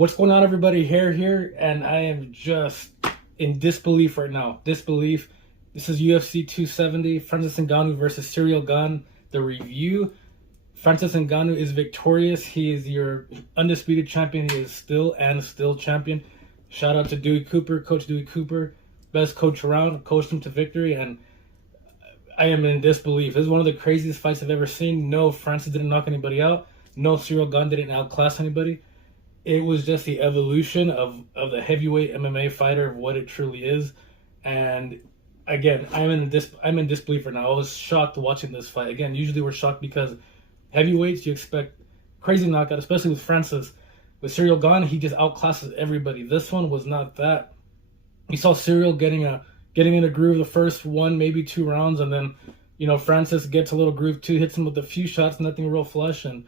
What's going on, everybody? Here, and I am just in disbelief right now. Disbelief. This is UFC 270, Francis Ngannou versus Ciryl Gane. The review. Francis Ngannou is victorious. He is your undisputed champion. He is still champion. Shout out to Dewey Cooper, Coach Dewey Cooper, best coach around, coached him to victory, and I am in disbelief. This is one of the craziest fights I've ever seen. No, Francis didn't knock anybody out. No, Ciryl Gane didn't outclass anybody. It was just the evolution of the heavyweight MMA fighter, of what it truly is. And again, I'm in disbelief right now. I was shocked watching this fight. Again, usually we're shocked because heavyweights, you expect crazy knockout, especially with Francis. With Ciryl Gane, he just outclasses everybody. This one was not that. You saw Ciryl getting in a groove the first one, maybe two rounds, and then Francis gets a little groove too, hits him with a few shots, nothing real flush. And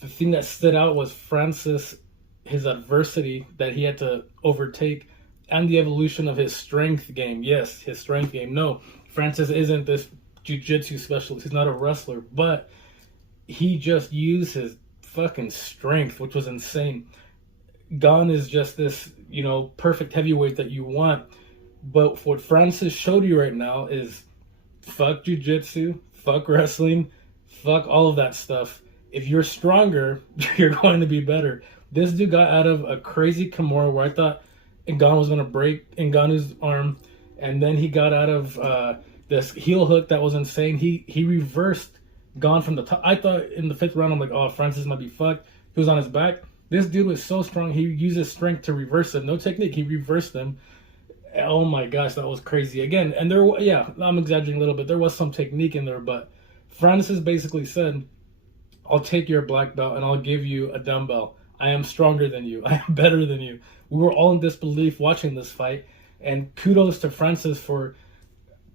the thing that stood out was Francis, his adversity that he had to overtake, and the evolution of his strength game. Yes, his strength game. No, Francis isn't this jiu-jitsu specialist. He's not a wrestler, but he just used his fucking strength, which was insane. Gane is just this, perfect heavyweight that you want. But what Francis showed you right now is fuck jiu-jitsu, fuck wrestling, fuck all of that stuff. If you're stronger, you're going to be better. This dude got out of a crazy Kimura where I thought Ngannou was going to break Ngannou's arm, and then he got out of this heel hook that was insane. He reversed Gane from the top. I thought in the fifth round, I'm like, oh, Francis might be fucked. He was on his back. This dude was so strong. He used his strength to reverse him. No technique. He reversed him. Oh my gosh, that was crazy. Again, and I'm exaggerating a little bit. There was some technique in there, but Francis basically said, I'll take your black belt and I'll give you a dumbbell. I am stronger than you. I am better than you. We were all in disbelief watching this fight, and kudos to Francis for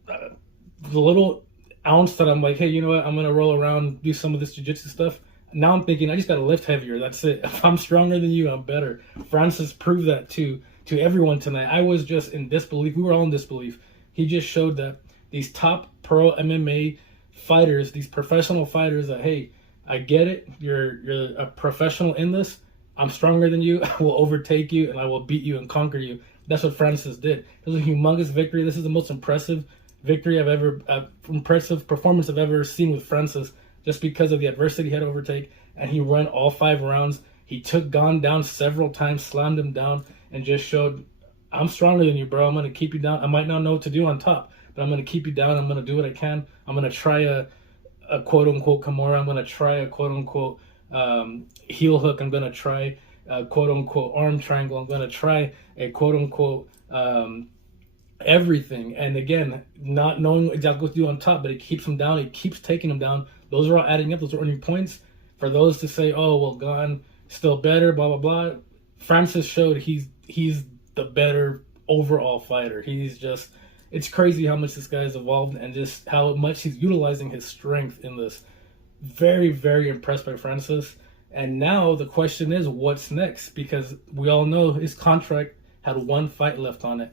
the little ounce that I'm like, hey, you know what? I'm going to roll around, do some of this jiu-jitsu stuff. Now I'm thinking, I just got to lift heavier. That's it. If I'm stronger than you, I'm better. Francis proved that to everyone tonight. I was just in disbelief. We were all in disbelief. He just showed that these top pro MMA fighters, these professional fighters, that, hey, I get it. You're a professional in this. I'm stronger than you. I will overtake you, and I will beat you and conquer you. That's what Francis did. It was a humongous victory. This is the most impressive victory impressive performance I've ever seen with Francis, just because of the adversity he had to overtake. And he ran all 5 rounds. He took Gane down several times, slammed him down, and just showed, I'm stronger than you, bro. I'm going to keep you down. I might not know what to do on top, but I'm going to keep you down. I'm going to do what I can. I'm going to try a quote-unquote Kimura. I'm going to try a quote-unquote heel hook. I'm going to try a quote-unquote arm triangle. I'm going to try a quote-unquote everything. And again, not knowing exactly what to do on top, but it keeps him down. It keeps taking him down. Those are all adding up. Those are earning points. For those to say, oh, well, Gane still better, blah, blah, blah. Francis showed he's the better overall fighter. It's crazy how much this guy's evolved and just how much he's utilizing his strength in this. Very, very impressed by Francis. And now the question is, what's next? Because we all know his contract had 1 fight left on it.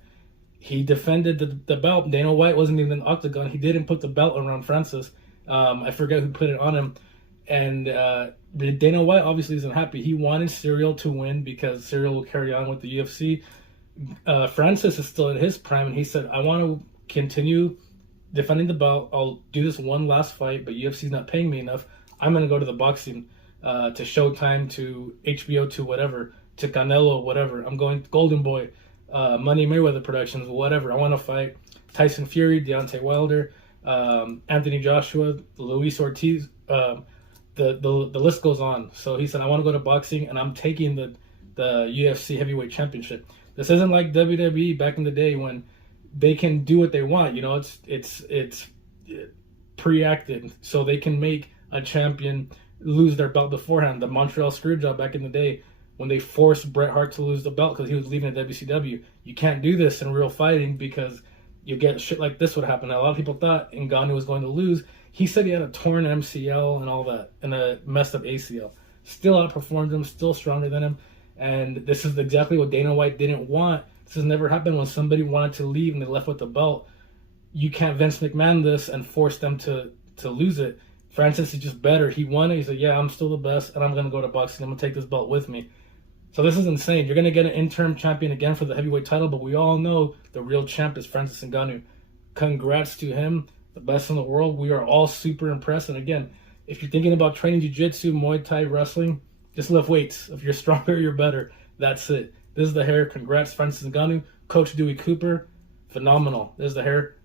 He defended the belt. Dana White wasn't even in the octagon. He didn't put the belt around Francis. I forget who put it on him. And Dana White obviously isn't happy. He wanted Ciryl to win because Ciryl will carry on with the UFC. Francis is still in his prime, and he said, I want to continue defending the belt. I'll do this one last fight, but UFC's not paying me enough. I'm going to go to the boxing, to Showtime, to HBO, to whatever, to Canelo, whatever. I'm going Golden Boy, Money Mayweather Productions, whatever. I want to fight Tyson Fury, Deontay Wilder, Anthony Joshua, Luis Ortiz. The list goes on. So he said, I want to go to boxing, and I'm taking the UFC heavyweight championship. This isn't like WWE back in the day when they can do what they want. It's pre-acted, so they can make a champion lose their belt beforehand. The Montreal Screwjob back in the day, when they forced Bret Hart to lose the belt because he was leaving at WCW. You can't do this in real fighting because you get shit like this would happen. Now, a lot of people thought Ngannou was going to lose. He said he had a torn MCL and all that, and a messed up ACL. Still outperformed him, still stronger than him. And this is exactly what Dana White didn't want. This has never happened when somebody wanted to leave and they left with the belt. You can't Vince McMahon this and force them to lose it. Francis is just better. He won it. He said, yeah, I'm still the best, and I'm going to go to boxing. I'm going to take this belt with me. So this is insane. You're going to get an interim champion again for the heavyweight title, but we all know the real champ is Francis Ngannou. Congrats to him, the best in the world. We are all super impressed. And again, if you're thinking about training jiu-jitsu, Muay Thai, wrestling, just lift weights. If you're stronger, you're better. That's it. This is the hair. Congrats, Francis Ngannou. Coach Dewey Cooper, phenomenal. This is the hair.